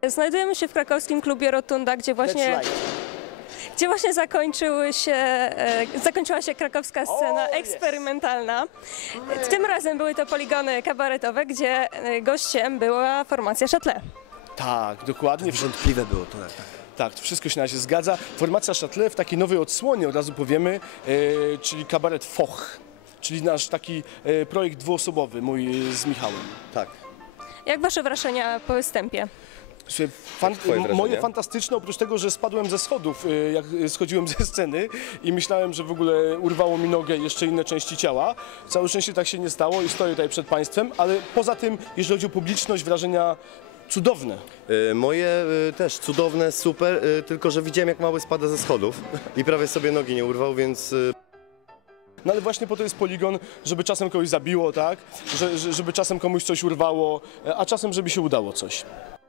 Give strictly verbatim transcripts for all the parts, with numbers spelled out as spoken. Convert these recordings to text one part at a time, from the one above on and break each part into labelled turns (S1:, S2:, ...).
S1: Znajdujemy się w krakowskim klubie Rotunda, gdzie właśnie, gdzie właśnie zakończyły się, e, zakończyła się krakowska scena
S2: oh,
S1: eksperymentalna. Yes. Tym razem były to poligony kabaretowe, gdzie gościem była formacja Châtelet.
S2: Tak, dokładnie.
S3: Wątpliwe było to. Tak.
S2: Tak, to wszystko się na razie zgadza. Formacja Châtelet w takiej nowej odsłonie, od razu powiemy, e, czyli kabaret Foch, czyli nasz taki e, projekt dwuosobowy, mój z Michałem.
S3: Tak.
S1: Jak wasze wrażenia po występie?
S2: Fan, moje fantastyczne, oprócz tego, że spadłem ze schodów, jak schodziłem ze sceny i myślałem, że w ogóle urwało mi nogę i jeszcze inne części ciała. Całe szczęście tak się nie stało i stoję tutaj przed Państwem, ale poza tym, jeżeli chodzi o publiczność, wrażenia cudowne.
S3: Moje też cudowne, super, tylko że widziałem, jak mały spada ze schodów i prawie sobie nogi nie urwał, więc...
S2: No ale właśnie po to jest poligon, żeby czasem kogoś zabiło, tak? Że, żeby czasem komuś coś urwało, a czasem, żeby się udało coś.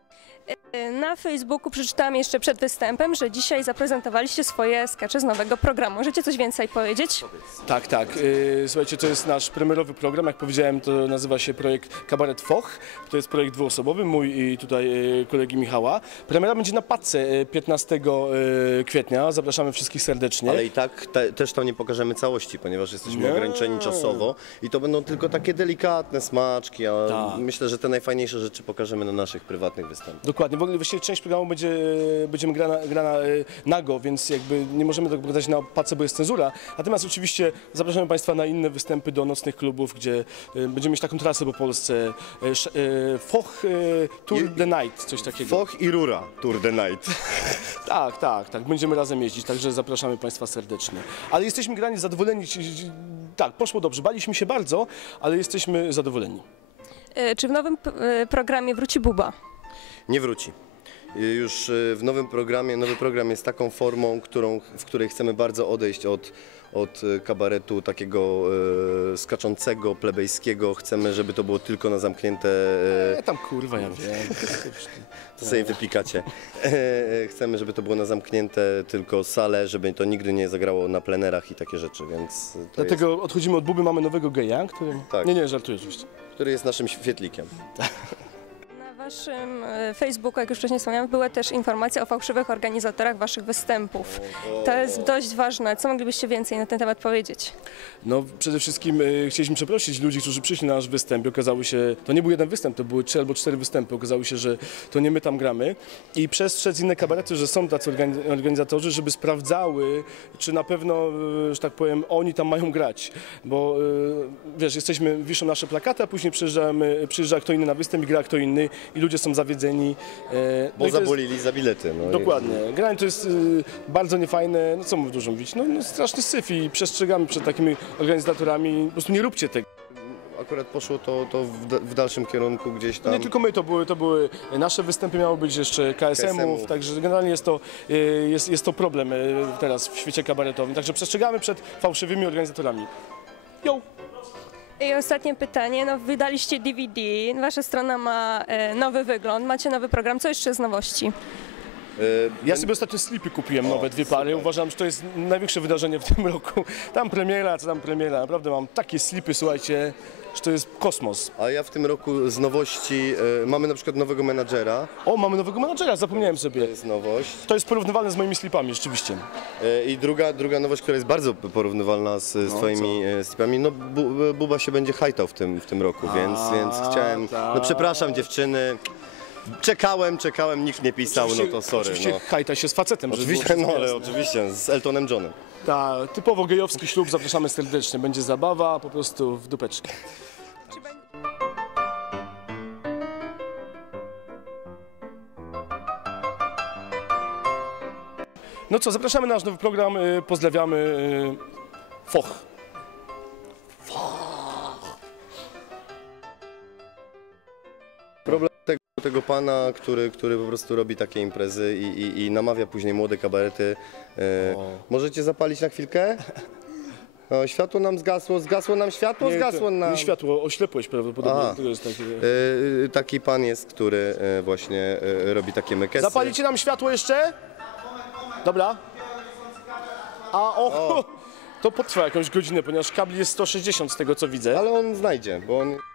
S1: Na Facebooku przeczytałam jeszcze przed występem, że dzisiaj zaprezentowaliście swoje skacze z nowego programu. Możecie coś więcej powiedzieć?
S2: Tak, tak. Słuchajcie, to jest nasz premierowy program. Jak powiedziałem, to nazywa się projekt Kabaret Foch. To jest projekt dwuosobowy, mój i tutaj kolegi Michała. Premiera będzie na Padce piętnastego kwietnia. Zapraszamy wszystkich serdecznie.
S3: Ale i tak te, też tam nie pokażemy całości, ponieważ jesteśmy nie. ograniczeni czasowo i to będą tylko takie delikatne smaczki, a tak. myślę, że te najfajniejsze rzeczy pokażemy na naszych prywatnych występach.
S2: Dokładnie. W ogóle właściwie część programu będzie, będziemy grana, grana nago, więc jakby nie możemy tego pokazać na Padce, bo jest cenzura. Natomiast oczywiście zapraszamy Państwa na inne występy do nocnych klubów, gdzie będziemy mieć taką trasę po Polsce. Foch Tour the Night, coś takiego.
S3: Foch i Rura Tour the Night.
S2: Tak, tak, tak. Będziemy razem jeździć, także zapraszamy Państwa serdecznie. Ale jesteśmy grani zadowoleni. Tak, poszło dobrze. Baliśmy się bardzo, ale jesteśmy zadowoleni.
S1: Czy w nowym programie wróci Buba?
S3: Nie wróci. Już w nowym programie, nowy program jest taką formą, którą, w której chcemy bardzo odejść od, od kabaretu takiego e, skaczącego, plebejskiego. Chcemy, żeby to było tylko na zamknięte... E,
S2: ja tam kurwa, ja wiem.
S3: To sobie wypikacie. E, chcemy, żeby to było na zamknięte tylko sale, żeby to nigdy nie zagrało na plenerach i takie rzeczy, więc...
S2: Dlatego
S3: jest...
S2: odchodzimy od Buby, mamy nowego geja, który...
S3: Tak.
S2: Nie, nie, żartuję oczywiście.
S3: Który jest naszym świetlikiem.
S1: Na waszym Facebooku, jak już wcześniej wspomniałam, były też informacje o fałszywych organizatorach waszych występów. To jest dość ważne. Co moglibyście więcej na ten temat powiedzieć?
S2: No przede wszystkim e, chcieliśmy przeprosić ludzi, którzy przyszli na nasz występ i okazało się, to nie był jeden występ, to były trzy albo cztery występy. Okazało się, że to nie my tam gramy i przestrzec inne kabarety, że są tacy organizatorzy, żeby sprawdzały, czy na pewno, że tak powiem, oni tam mają grać. Bo e, wiesz, jesteśmy, wiszą nasze plakaty, a później przyjeżdżamy, przyjeżdża kto inny na występ i gra kto inny. I ludzie są zawiedzeni. E,
S3: Bo
S2: no
S3: zabolili za bilety. No
S2: dokładnie. I... Granie to jest y, bardzo niefajne, no co mu dużo mówić, no, no straszny syf i przestrzegamy przed takimi organizatorami, po prostu nie róbcie tego.
S3: Akurat poszło to, to w, da, w dalszym kierunku gdzieś tam.
S2: No nie tylko my, to były, to były nasze występy, miało być jeszcze K S M-ów, także generalnie jest to, y, jest, jest to problem y, teraz w świecie kabaretowym, także przestrzegamy przed fałszywymi organizatorami. Yo.
S1: I ostatnie pytanie, no wydaliście D V D, wasza strona ma e, nowy wygląd, macie nowy program, co jeszcze z nowości?
S2: Ja sobie ostatnio slipy kupiłem, nowe dwie pary, uważam, że to jest największe wydarzenie w tym roku. Tam premiera, co tam premiera, naprawdę mam takie slipy, słuchajcie, że to jest kosmos.
S3: A ja w tym roku z nowości, y, mamy na przykład nowego menadżera.
S2: O, mamy nowego menadżera, zapomniałem sobie.
S3: To jest nowość.
S2: To jest porównywalne z moimi slipami, rzeczywiście.
S3: Y, I druga, druga nowość, która jest bardzo porównywalna z, z no, twoimi co? slipami, no bu, Buba się będzie hajtał w tym, w tym roku, A, więc, więc chciałem, no przepraszam dziewczyny. Czekałem, czekałem, nikt nie pisał, oczywiście, no to sorry.
S2: Oczywiście
S3: no.
S2: hajta się z facetem.
S3: Oczywiście, no ale oczywiście, z Eltonem Johnem.
S2: Tak, typowo gejowski ślub, zapraszamy serdecznie, będzie zabawa, po prostu w dupeczkę. No co, zapraszamy na nasz nowy program, pozdrawiamy Foch.
S3: Problem tego, tego pana, który, który po prostu robi takie imprezy i, i, i namawia później młode kabarety. E, możecie zapalić na chwilkę? O, światło nam zgasło, zgasło nam światło, nie, zgasło nam...
S2: Nie światło, oślepłeś prawdopodobnie. To jest taki...
S3: E, taki pan jest, który e, właśnie e, robi takie mekesy.
S2: Zapalicie nam światło jeszcze? Dobra. A och, o. To potrwa jakąś godzinę, ponieważ kabli jest sto sześćdziesiąt z tego co widzę.
S3: Ale on znajdzie, bo on...